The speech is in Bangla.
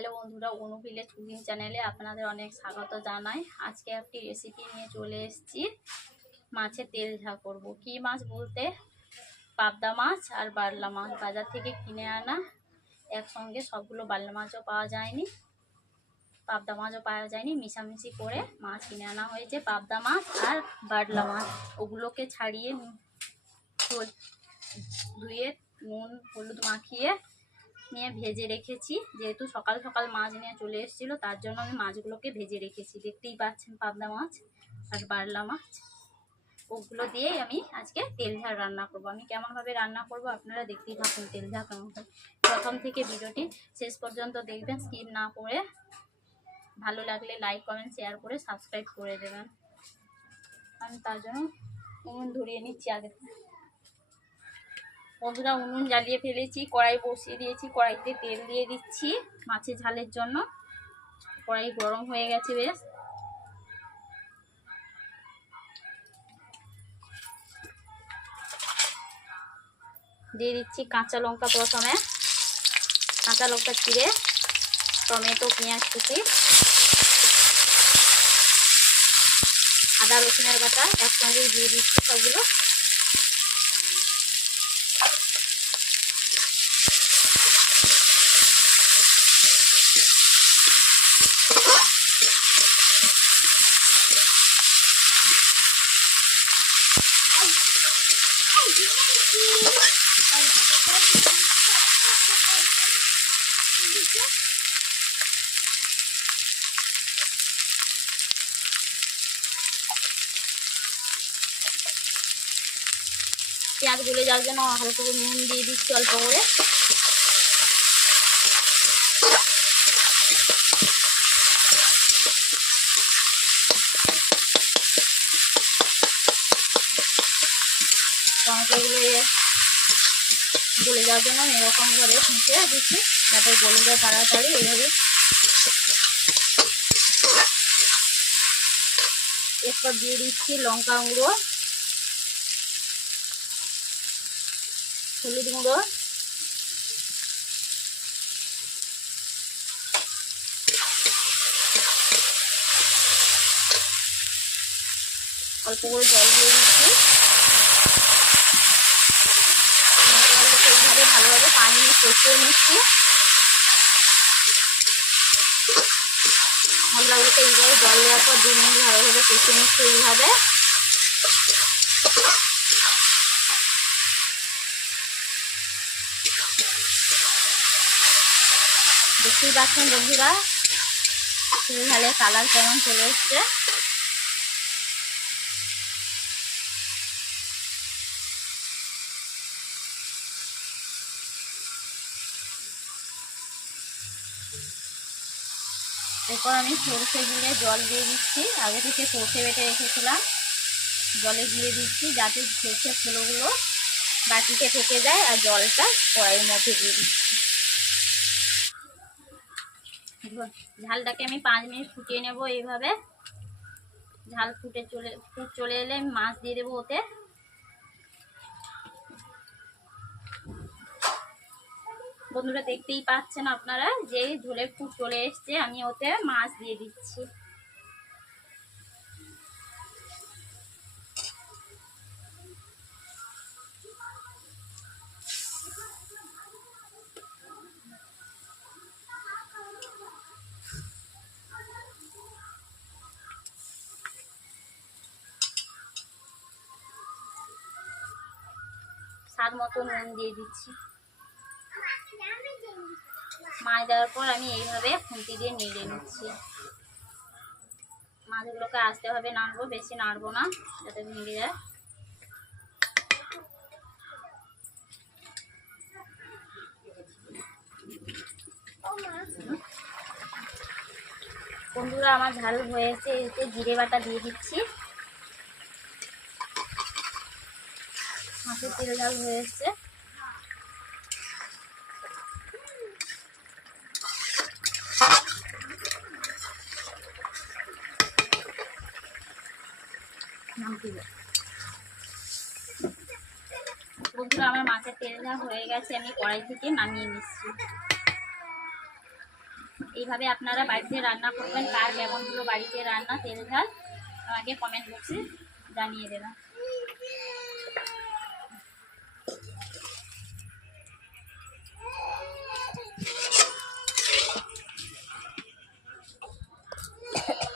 হ্যালো বন্ধুরা, অনু ভিলেজ কুকিং চ্যানেলে আপনাদের অনেক স্বাগত জানাই। আজকে একটি রেসিপি নিয়ে চলে এসেছি। মাছের তেল ঝাল করব। কি মাছ বলতে পাবদা মাছ আর বার্লা মাছ বাজার থেকে কিনে আনা। একসঙ্গে সবগুলো বার্লা মাছও পাওয়া যায়নি, পাবদা মাছও পাওয়া যায়নি, মিশামিশি করে মাছ কিনে আনা হয়েছে। পাবদা মাছ আর বার্লা মাছ ওগুলোকে ছাড়িয়ে ধুয়ে নুন হলুদ মাখিয়ে নিয়ে ভেজে রেখেছি। যেহেতু সকাল সকাল মাছ নিয়ে চলে এসেছিলো, তার জন্য আমি মাছগুলোকে ভেজে রেখেছি। দেখতেই পাচ্ছেন পাবদা মাছ আর বার্লা মাছ, ওগুলো দিয়েই আমি আজকে তেল ঝাল রান্না করব। আমি কেমনভাবে রান্না করব আপনারা দেখতেই থাকুন। তেল ঝাল কেমন হয় প্রথম থেকে ভিডিওটি শেষ পর্যন্ত দেখবেন, স্কিপ না করে। ভালো লাগলে লাইক কমেন্ট শেয়ার করে সাবস্ক্রাইব করে দেবেন। আমি তার জন্য উনুন ধরিয়ে নিচ্ছি। আগে বন্ধুরা, উনুন জ্বালিয়ে ফেলেছি, কড়াই বসিয়ে দিয়েছি। কড়াইতে তেল দিয়ে দিচ্ছি মাছের ঝালের জন্য। কড়াই গরম হয়ে গেছে বেশ। দিয়ে দিচ্ছি কাঁচা লঙ্কা, প্রথমে কাঁচা লঙ্কা চিড়ে, টমেটো, পেঁয়াজ কুচি, আদা রসুনের বাটা একসঙ্গে দিয়ে দিচ্ছি সবগুলো। পেঁয়াজ গলে যাওয়ার জন্য হালকা করে নুন দিয়ে দিচ্ছি অল্প করে। টমেটোগুলো গলে যাওয়ার জন্য এরকম করে মিশিয়ে দিচ্ছি যাতে গলে যায় তাড়াতাড়ি। এইভাবে এরপর দিয়ে দিচ্ছি লঙ্কা গুঁড়ো, হলুদ গুঁড়ো, অল্প করে জল দিয়ে দিচ্ছি। এইভাবে ভালোভাবে পানি কষিয়ে নিচ্ছি। মশলাগুলোকে এইভাবে জল দেওয়ার পর 2 মিনিট ভালোভাবে কষিয়ে নিচ্ছি। এইভাবে দেখতেই পাচ্ছেন বন্ধুরা তেল ঝালের কালার কেমন চলে এসছে। এরপর আমি সরষে গুঁড়ে জল দিয়ে দিচ্ছি। আগে থেকে সরষে বেটে রেখেছিলাম, জলে গুলে দিচ্ছি যাতে সরষের ফুলগুলো বাটিতে থেকে যায়, আর জলটা কড়াইয়ের মধ্যে দিয়ে দিচ্ছি। ঝালটাকে আমি 5 মিনিট ফুটিয়ে নেব। এইভাবে ঝাল ফুট চলে এলে আমি মাছ দিয়ে দেবো ওতে। বন্ধুরা দেখতেই পাচ্ছেন আপনারা যে ঝোলের ফুট চলে এসছে, আমি ওতে মাছ দিয়ে দিচ্ছি। স্বাদ মতো নুন দিয়ে দিচ্ছি। মাছ দেওয়ার পর আমি এইভাবে খুন্তি দিয়ে নেড়ে নিচ্ছি। মাছগুলোকে আস্তেভাবে নাড়বো, বেশি নাড়বো না যাতে ভেঙে যায়। বন্ধুরা আমার ঝাল হয়েছে, এতে জিরে বাটা দিয়ে দিচ্ছি। মাছের তেল ঝাল হয়ে এসছে। বন্ধুরা আমার মাছের তেল ঝাল হয়ে গেছে, আমি কড়াই থেকে নামিয়ে নিচ্ছি। এইভাবে আপনারা বাড়িতে রান্না করবেন। কার কেমন হলো বাড়িতে রান্না তেল ঝাল আমাকে কমেন্ট বক্সে জানিয়ে দেবেন।